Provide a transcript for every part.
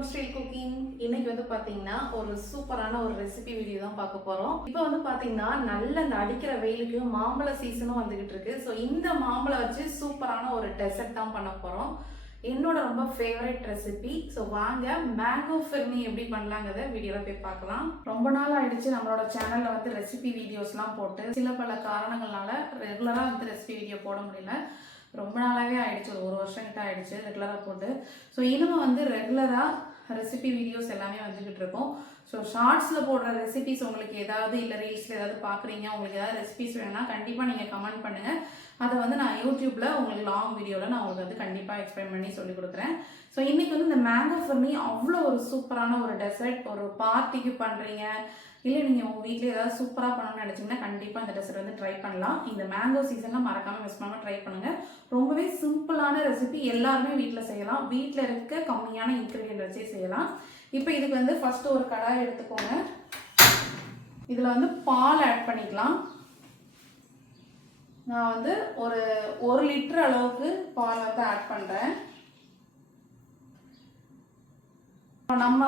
One style cooking இன்னைக்கு வந்து பார்த்தீங்கன்னா ஒரு சூப்பரான ஒரு ரெசிபி வீடியோ தான் பார்க்க போகிறோம் இப்போ வந்து பார்த்தீங்கன்னா நல்ல இந்த அடிக்கிற வெயிலுக்கு மாம்பழ சீசனும் வந்துகிட்டு இருக்கு. ஸோ இந்த மாம்பழம் வச்சு சூப்பரான ஒரு டெசர்ட் தான் பண்ண போகிறோம் என்னோட ரொம்ப ஃபேவரட் ரெசிபி ஸோ வாங்க மேங்கோ ஃபிர்னி எப்படி பண்ணலாங்கிறத வீடியோவில் போய் பார்க்கலாம். ரொம்ப நாள் ஆயிடுச்சு நம்மளோட சேனலில் வந்து ரெசிபி வீடியோஸ்லாம் போட்டு. சில பல காரணங்களால ரெகுலராக வந்து ரெசிபி வீடியோ போட முடியல. ரொம்ப நாளாகவே ஆயிடுச்சு ஒரு ஒரு வருஷம் கிட்ட ஆயிடுச்சு ரெகுலராக போட்டு. ஸோ இனிமே வந்து ரெகுலராக ரெசிபி வீடியோஸ் எல்லாமே வந்துக்கிட்டு இருக்கோம். ஸோ ஷார்ட்ஸில் போடுற ரெசிபிஸ் உங்களுக்கு ஏதாவது இல்லை ரீல்ஸில் ஏதாவது பார்க்குறீங்க உங்களுக்கு ஏதாவது ரெசிபிஸ் வேணும்னா கண்டிப்பாக நீங்கள் கமெண்ட் பண்ணுங்கள் அதை வந்து நான் யூடியூப்பில் உங்களுக்கு லாங் வீடியோவில் நான் உங்களுக்கு வந்து கண்டிப்பாக எக்ஸ்பிளைன் பண்ணி சொல்லி கொடுக்குறேன். ஸோ இன்றைக்கி வந்து இந்த மேங்கோ ஃபர்னி அவ்வளோ ஒரு சூப்பரான ஒரு டெசர்ட் ஒரு பார்ட்டிக்கு பண்ணுறீங்க இல்லை நீங்கள் உங்கள் வீட்டில் ஏதாவது சூப்பராக பண்ணணும்னு நினச்சிங்கன்னா கண்டிப்பாக இந்த ரெசிபி வந்து ட்ரை பண்ணலாம். இந்த மேங்கோ சீசனில் மறக்காமல் மிஸ் பண்ணாமல் ட்ரை பண்ணுங்கள் ரொம்பவே சிம்பிளான ரெசிபி எல்லாருமே வீட்டில் செய்யலாம். வீட்டில் இருக்க கம்மியான இன்க்ரீடியன்ட் வச்சே செய்யலாம். இப்போ இதுக்கு வந்து ஃபஸ்ட்டு ஒரு கடாய் எடுத்துக்கோங்க. இதில் வந்து பால் ஆட் பண்ணிக்கலாம். நான் வந்து ஒரு ஒரு லிட்டர் அளவுக்கு பால் வந்து ஆட் பண்ணுறேன் நம்ம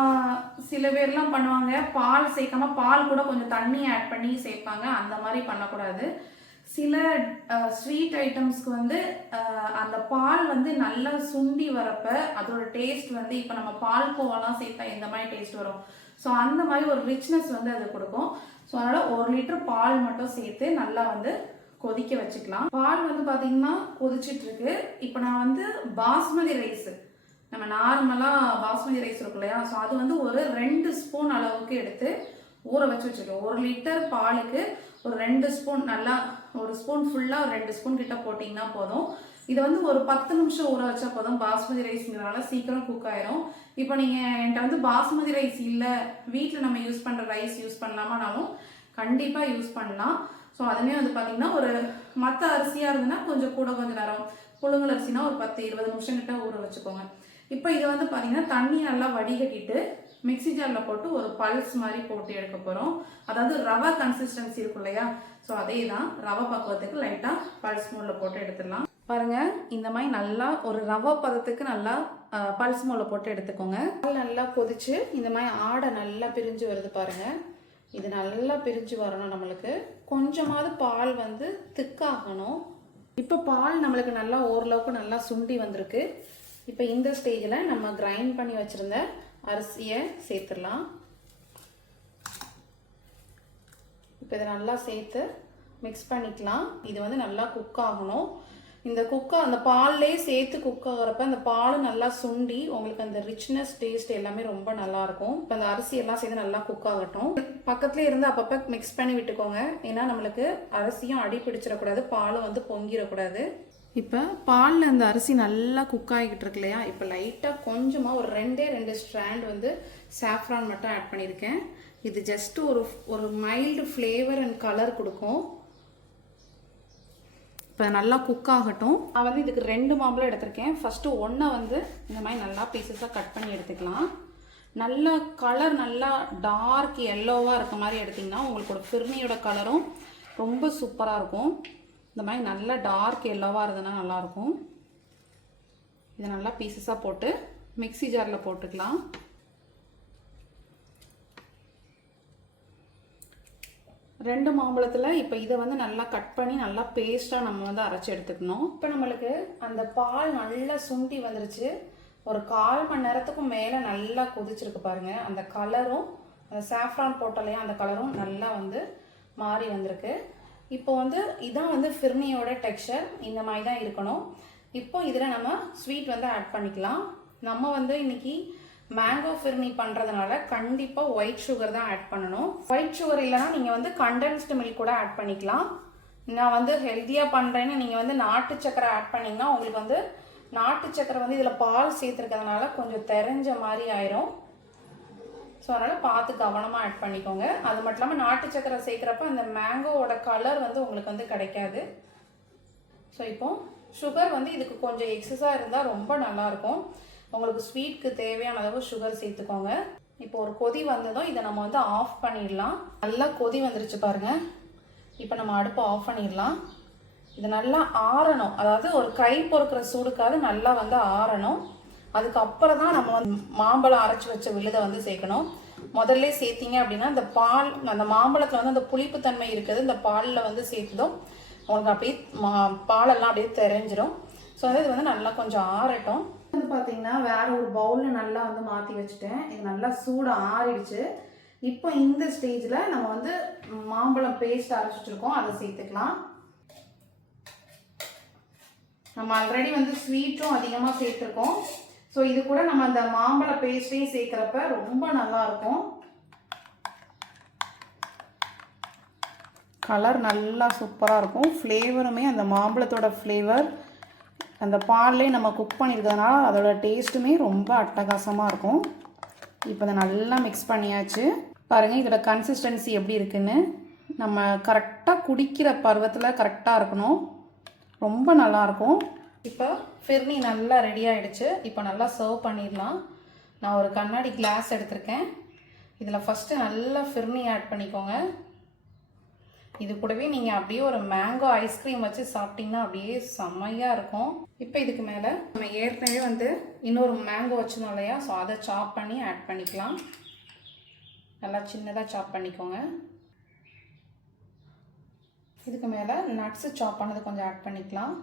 சில பேர்லாம் பண்ணுவாங்க. பால் சேர்க்காம பால் கூட கொஞ்சம் தண்ணி ஆட் பண்ணி சேர்ப்பாங்க. அந்த மாதிரி பண்ணக்கூடாது. சில ஸ்வீட் ஐட்டம்ஸ்க்கு வந்து அந்த பால் வந்து நல்லா சுண்டி வரப்ப அதோட டேஸ்ட் வந்து இப்போ நம்ம பால் கோவாலாம் சேர்த்தா எந்த மாதிரி டேஸ்ட் வரும்? ஸோ அந்த மாதிரி ஒரு ரிச்னஸ் வந்து அது கொடுக்கும். ஸோ அதனால் ஒரு லிட்டர் பால் மட்டும் சேர்த்து நல்லா வந்து கொதிக்க வச்சுக்கலாம். பால் வந்து பார்த்தீங்கன்னா கொதிச்சிட்ருக்கு இப்போ நான் வந்து பாஸ்மதி ரைஸு நம்ம நார்மலாக பாஸ்மதி ரைஸ் இருக்கும் இல்லையா? ஸோ அது வந்து ஒரு ரெண்டு ஸ்பூன் அளவுக்கு எடுத்து ஊற வச்சு வச்சுருக்கோம். ஒரு லிட்டர் பாலுக்கு ஒரு ரெண்டு ஸ்பூன் நல்லா ஒரு ஸ்பூன் ஃபுல்லாக ஒரு ரெண்டு ஸ்பூன் கிட்ட போட்டிங்கன்னா போதும். இதை வந்து ஒரு பத்து நிமிஷம் ஊற வச்சா போதும். பாஸ்மதி ரைஸ்ங்கிறனால சீக்கிரம் குக் ஆயிரும். இப்போ நீங்கள் என்கிட்ட வந்து பாஸ்மதி ரைஸ் இல்லை வீட்டில் நம்ம யூஸ் பண்ணுற ரைஸ் யூஸ் பண்ணலாமானாலும் கண்டிப்பாக யூஸ் பண்ணலாம். ஸோ அதுவுமே வந்து பார்த்தீங்கன்னா ஒரு மற்ற அரிசியாக இருந்ததுன்னா கொஞ்சம் கூட கொஞ்சம் நேரம் புழுங்கல் அரிசினா ஒரு பத்து இருபது நிமிஷம் கிட்ட ஊற வச்சுக்கோங்க. இப்போ இதை வந்து பார்த்தீங்கன்னா தண்ணி நல்லா வடிகட்டிட்டு மிக்ஸி ஜாரில் போட்டு ஒரு பல்ஸ் மாதிரி போட்டு எடுக்க போகிறோம் அதாவது ரவை கன்சிஸ்டன்சி இருக்கும் இல்லையா? ஸோ அதே தான் ரவை பக்குவத்துக்கு லைட்டாக பல்ஸ் மோடில் போட்டு எடுத்துடலாம். பாருங்க இந்த மாதிரி நல்லா ஒரு ரவை பதத்துக்கு நல்லா பல்ஸ் மோடில் போட்டு எடுத்துக்கோங்க. நல்லா கொதிச்சு இந்த மாதிரி ஆடை நல்லா பிரிஞ்சு வருது பாருங்கள் இது நல்லா பிரிஞ்சு வரணும் நம்மளுக்கு. கொஞ்சமாவது பால் வந்து திக்காகணும் இப்போ பால் நம்மளுக்கு நல்லா ஓரளவுக்கு நல்லா சுண்டி வந்திருக்கு. இப்போ இந்த ஸ்டேஜில் நம்ம கிரைண்ட் பண்ணி வச்சுருந்த அரிசியை சேர்த்துடலாம். இப்போ இதை நல்லா சேர்த்து மிக்ஸ் பண்ணிக்கலாம். இது வந்து நல்லா குக் ஆகணும். இந்த குக்கா அந்த பால்லே சேர்த்து குக் ஆகிறப்ப அந்த பால் நல்லா சுண்டி உங்களுக்கு அந்த ரிச்னஸ் டேஸ்ட் எல்லாமே ரொம்ப நல்லாயிருக்கும் இப்போ அந்த அரிசி எல்லாம் சேர்த்து நல்லா குக் ஆகட்டும். பக்கத்துலேயே இருந்து அப்பப்போ மிக்ஸ் பண்ணி விட்டுக்கோங்க. ஏன்னா நம்மளுக்கு அரிசியும் அடி பிடிச்சிடக்கூடாது பாலும் வந்து பொங்கிடக்கூடாது. இப்போ பாலில் அந்த அரிசி நல்லா குக் ஆகிக்கிட்டு இருக்கு இல்லையா? இப்போ லைட்டாக கொஞ்சமாக ஒரு ரெண்டே ரெண்டு ஸ்ட்ராண்ட் வந்து சாஃப்ரான் மட்டும் ஆட் பண்ணியிருக்கேன். இது ஜஸ்ட் ஒரு ஒரு மைல்டு ஃப்ளேவர் அண்ட் கலர் கொடுக்கும். இப்போ நல்லா குக் ஆகட்டும். நான் வந்து இதுக்கு ரெண்டு மாம்பழம் எடுத்திருக்கேன். ஃபஸ்ட்டு ஒன்றை வந்து இந்த மாதிரி நல்லா பீசஸாக கட் பண்ணி எடுத்துக்கலாம். நல்லா கலர் நல்லா டார்க் எல்லோவாக இருக்க மாதிரி எடுத்திங்கன்னா உங்களுக்கோட ஒரு கலரும் ரொம்ப சூப்பராக இருக்கும். இந்த மாதிரி நல்லா டார்க் எல்லோவாக இருந்ததுன்னா நல்லாயிருக்கும். இதை நல்லா பீசஸாக போட்டு மிக்ஸி ஜாரில் போட்டுக்கலாம். ரெண்டு மாம்பழத்தில் இப்போ இதை வந்து நல்லா கட் பண்ணி நல்லா பேஸ்ட்டாக நம்ம வந்து அரைச்சி எடுத்துக்கணும். இப்போ நம்மளுக்கு அந்த பால் நல்லா சுண்டி வந்துருச்சு. ஒரு கால் மணி நேரத்துக்கும் மேலே நல்லா கொதிச்சிருக்கு பாருங்கள் அந்த கலரும் அந்த சாஃப்ரான் போட்டலையா அந்த கலரும் நல்லா வந்து மாறி வந்திருக்கு. இப்போ வந்து இதான் வந்து ஃபிர்னியோட டெக்ஸ்சர். இந்த மாதிரி தான் இருக்கணும். இப்போ இதில் நம்ம ஸ்வீட் வந்து ஆட் பண்ணிக்கலாம். நம்ம வந்து இன்னைக்கு மேங்கோ ஃபிர்னி பண்ணுறதுனால கண்டிப்பாக ஒயிட் சுகர் தான் ஆட் பண்ணணும். ஒயிட் சுகர் இல்லைன்னா நீங்கள் வந்து கண்டென்ஸ்டு மில்க் கூட ஆட் பண்ணிக்கலாம். நான் வந்து ஹெல்த்தியாக பண்ணுறேன்னு நீங்கள் வந்து நாட்டு சக்கரை ஆட் பண்ணிங்கன்னா உங்களுக்கு வந்து நாட்டு சக்கரை வந்து இதில் பால் சேர்த்துருக்கிறதுனால கொஞ்சம் தெரிஞ்ச மாதிரி ஆயிரும். ஸோ அதனால் பார்த்து கவனமாக ஆட் பண்ணிக்கோங்க. அது மட்டும் இல்லாமல் நாட்டு சக்கரை சேர்க்குறப்ப அந்த மேங்கோவோட கலர் வந்து உங்களுக்கு வந்து கிடைக்காது. ஸோ இப்போ சுகர் வந்து இதுக்கு கொஞ்சம் எக்ஸஸாக இருந்தால் ரொம்ப நல்லாயிருக்கும். உங்களுக்கு ஸ்வீட்க்கு தேவையான அளவு சுகர் சேர்த்துக்கோங்க. இப்போ ஒரு கொதி வந்ததும் இதை நம்ம வந்து ஆஃப் பண்ணிடலாம். நல்லா கொதி வந்துருச்சு பாருங்க. இப்போ நம்ம அடுப்பை ஆஃப் பண்ணிடலாம். இது நல்லா ஆறணும். அதாவது ஒரு கை பொறுக்கிற சூடுக்காவது நல்லா வந்து ஆறணும். அதுக்கப்புறம் தான் நம்ம வந்து மாம்பழம் அரைச்சி வச்ச விழுதை வந்து சேர்க்கணும். முதல்ல சேர்த்தீங்க அப்படின்னா இந்த பால் அந்த மாம்பழத்தில் வந்து அந்த புளிப்புத்தன்மை இருக்குது. இந்த பாலில் வந்து சேர்த்ததும் உங்களுக்கு அப்படியே மா பாலெல்லாம் அப்படியே தெரிஞ்சிடும் ஸோ வந்து இது வந்து நல்லா கொஞ்சம் ஆறட்டும். வந்து பார்த்தீங்கன்னா வேற ஒரு பவுலில் நல்லா வந்து மாற்றி வச்சுட்டேன். இது நல்லா சூடாக ஆறிடுச்சு. இப்போ இந்த ஸ்டேஜில் நம்ம வந்து மாம்பழம் பேஸ்ட் அரைச்சிட்ருக்கோம் அதை சேர்த்துக்கலாம். நம்ம ஆல்ரெடி வந்து ஸ்வீட்டும் அதிகமாக சேர்த்துருக்கோம். ஸோ இது கூட நம்ம அந்த மாம்பழ பேஸ்ட்டையும் சேர்க்குறப்ப ரொம்ப நல்லா இருக்கும் கலர் நல்லா சூப்பராக இருக்கும் ஃப்ளேவருமே அந்த மாம்பழத்தோட ஃப்ளேவர் அந்த பால்லே நம்ம குக் பண்ணியிருக்கிறதுனால அதோட டேஸ்ட்டுமே ரொம்ப அட்டகாசமாக இருக்கும் இப்போ இதை நல்லா மிக்ஸ் பண்ணியாச்சு. பாருங்கள் இதோட கன்சிஸ்டன்சி எப்படி இருக்குன்னு. நம்ம கரெக்டாக குடிக்கிற பருவத்தில் கரெக்டாக இருக்கணும். ரொம்ப நல்லாயிருக்கும் இப்போ ஃபிர்னி நல்லா ரெடி ஆகிடுச்சு இப்போ நல்லா சர்வ் பண்ணிடலாம். நான் ஒரு கண்ணாடி கிளாஸ் எடுத்திருக்கேன். இதில் ஃபஸ்ட்டு நல்லா ஃபிர்னி ஆட் பண்ணிக்கோங்க. இது கூடவே நீங்கள் அப்படியே ஒரு மேங்கோ ஐஸ்கிரீம் வச்சு சாப்பிட்டீங்கன்னா அப்படியே செம்மையாக இருக்கும். இப்போ இதுக்கு மேலே நம்ம ஏற்கனவே வந்து இன்னொரு மேங்கோ வச்சுருந்தோம் இல்லையா? ஸோ அதை சாப் பண்ணி ஆட் பண்ணிக்கலாம். நல்லா சின்னதாக சாப் பண்ணிக்கோங்க. இதுக்கு மேலே நட்ஸு சாப் பண்ணது கொஞ்சம் ஆட் பண்ணிக்கலாம்.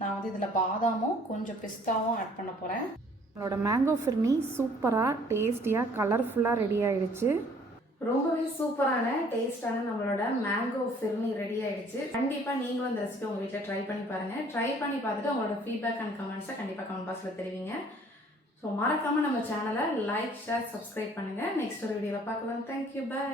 நான் வந்து இதில் பாதாமும் கொஞ்சம் பிஸ்தாவும் ஆட் பண்ண போகிறேன் நம்மளோட மேங்கோ ஃபிர்னி சூப்பராக டேஸ்டியாக கலர்ஃபுல்லாக ரெடி ஆயிடுச்சு. ரொம்பவே சூப்பரான டேஸ்டான நம்மளோட மேங்கோ ஃபிர்னி ரெடி ஆயிடுச்சு. கண்டிப்பாக நீங்களும் இந்த ரெசிபி உங்கள் வீட்டில் ட்ரை பண்ணி பாருங்கள் ட்ரை பண்ணி பார்த்துட்டு உங்களோட ஃபீட்பேக் அண்ட் கமெண்ட்ஸை கண்டிப்பாக கமெண்ட் பாக்ஸில் தெரிவிங்க. ஸோ மறக்காமல் நம்ம சேனலை லைக் ஷேர் சப்ஸ்கிரைப் பண்ணுங்கள் நெக்ஸ்ட் ஒரு வீடியோவில் பார்க்கலாம் தேங்க்யூ பை